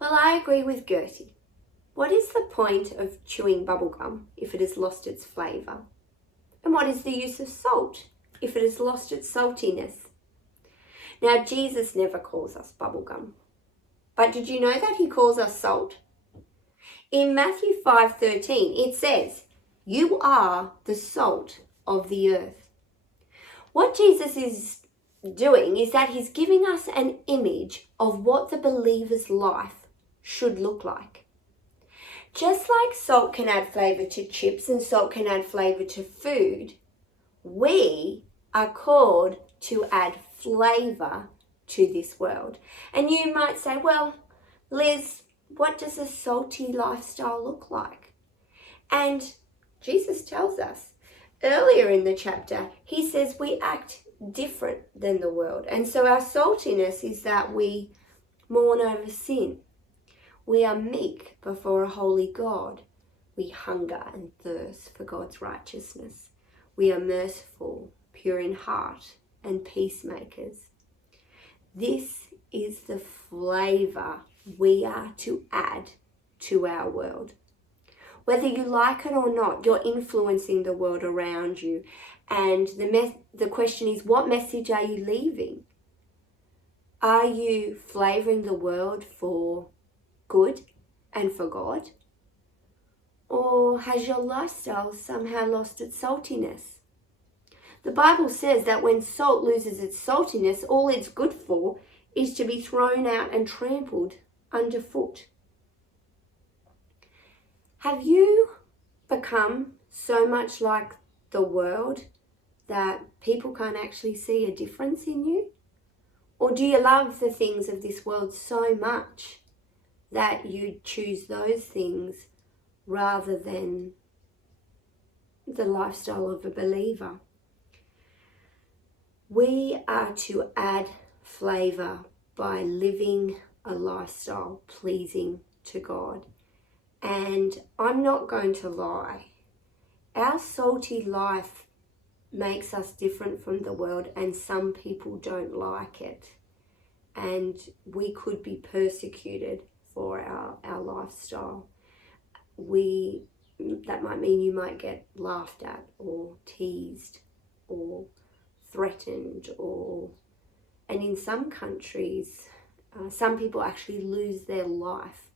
Well, I agree with Gertie. What is the point of chewing bubblegum if it has lost its flavour? And what is the use of salt if it has lost its saltiness? Now, Jesus never calls us bubblegum. But did you know that he calls us salt? In Matthew 5:13, it says, "You are the salt of the earth." What Jesus is doing is that he's giving us an image of what the believer's life should look like. Just like salt can add flavour to chips and salt can add flavour to food, we are called to add flavour to this world. And you might say, well, Liz, what does a salty lifestyle look like? And Jesus tells us earlier in the chapter, he says we act different than the world. And so our saltiness is that we mourn over sin. We are meek before a holy God. We hunger and thirst for God's righteousness. We are merciful, pure in heart, and peacemakers. This is the flavour we are to add to our world. Whether you like it or not, you're influencing the world around you. And the question is, what message are you leaving? Are you flavouring the world for good and for God? Or has your lifestyle somehow lost its saltiness? The Bible says that when salt loses its saltiness, all it's good for is to be thrown out and trampled underfoot. Have you become so much like the world that people can't actually see a difference in you? Or do you love the things of this world so much that you choose those things rather than the lifestyle of a believer? We are to add flavour by living a lifestyle pleasing to God. And I'm not going to lie, our salty life makes us different from the world, and some people don't like it. And we could be persecuted for our lifestyle. That might mean you might get laughed at or teased or threatened, and in some countries, some people actually lose their life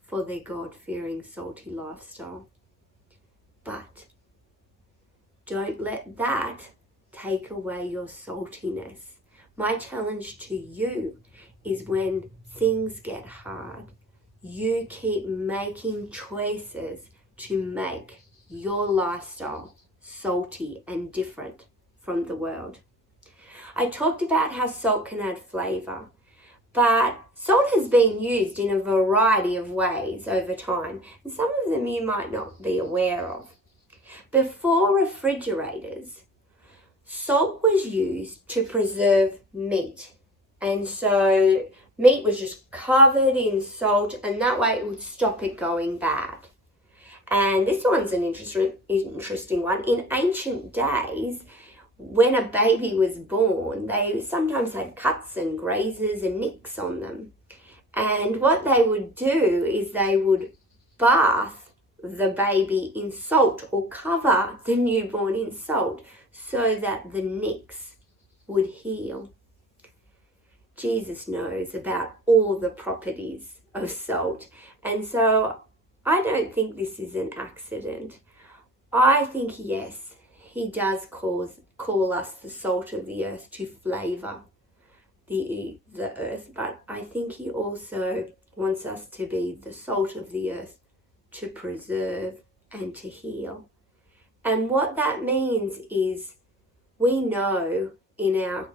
for their God-fearing, salty lifestyle. But don't let that take away your saltiness. My challenge to you is when things get hard, you keep making choices to make your lifestyle salty and different from the world. I talked about how salt can add flavour, but salt has been used in a variety of ways over time, and some of them you might not be aware of. Before refrigerators, salt was used to preserve meat, and so meat was just covered in salt, and that way it would stop it going bad. And this one's an interesting one. In ancient days, when a baby was born, they sometimes had cuts and grazes and nicks on them. And what they would do is they would bath the baby in salt or cover the newborn in salt so that the nicks would heal. Jesus knows about all the properties of salt. And so I don't think this is an accident. I think, yes, he does call us the salt of the earth to flavour the earth, but I think he also wants us to be the salt of the earth to preserve and to heal. And what that means is we know in our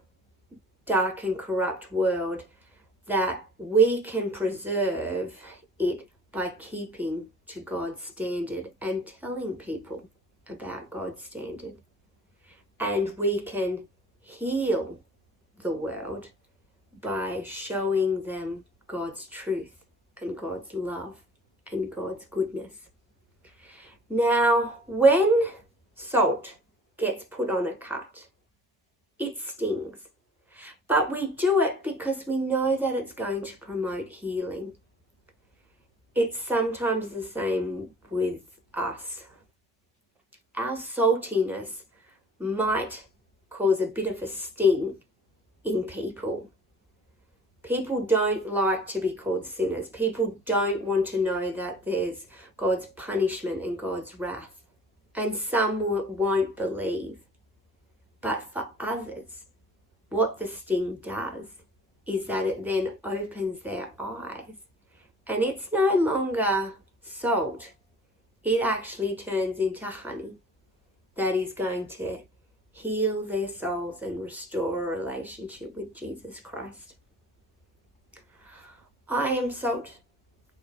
dark and corrupt world that we can preserve it by keeping to God's standard and telling people about God's standard. And we can heal the world by showing them God's truth and God's love and God's goodness. Now, when salt gets put on a cut, it stings. But we do it because we know that it's going to promote healing. It's sometimes the same with us. Our saltiness might cause a bit of a sting in people. People don't like to be called sinners. People don't want to know that there's God's punishment and God's wrath. And some won't believe. But for others, what the sting does is that it then opens their eyes. And it's no longer salt. It actually turns into honey that is going to heal their souls and restore a relationship with Jesus Christ. I am salt.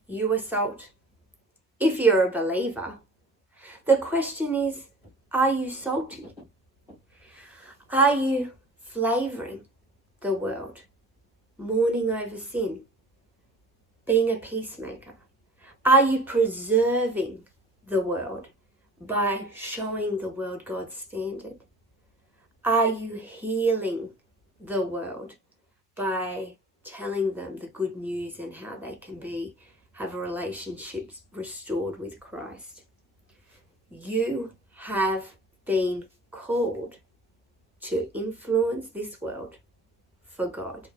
You are salt. If you're a believer, the question is, are you salty? Are you flavouring the world, mourning over sin, being a peacemaker? Are you preserving the world by showing the world God's standard? Are you healing the world by telling them the good news and how they can have relationships restored with Christ? You have been called to influence this world for God.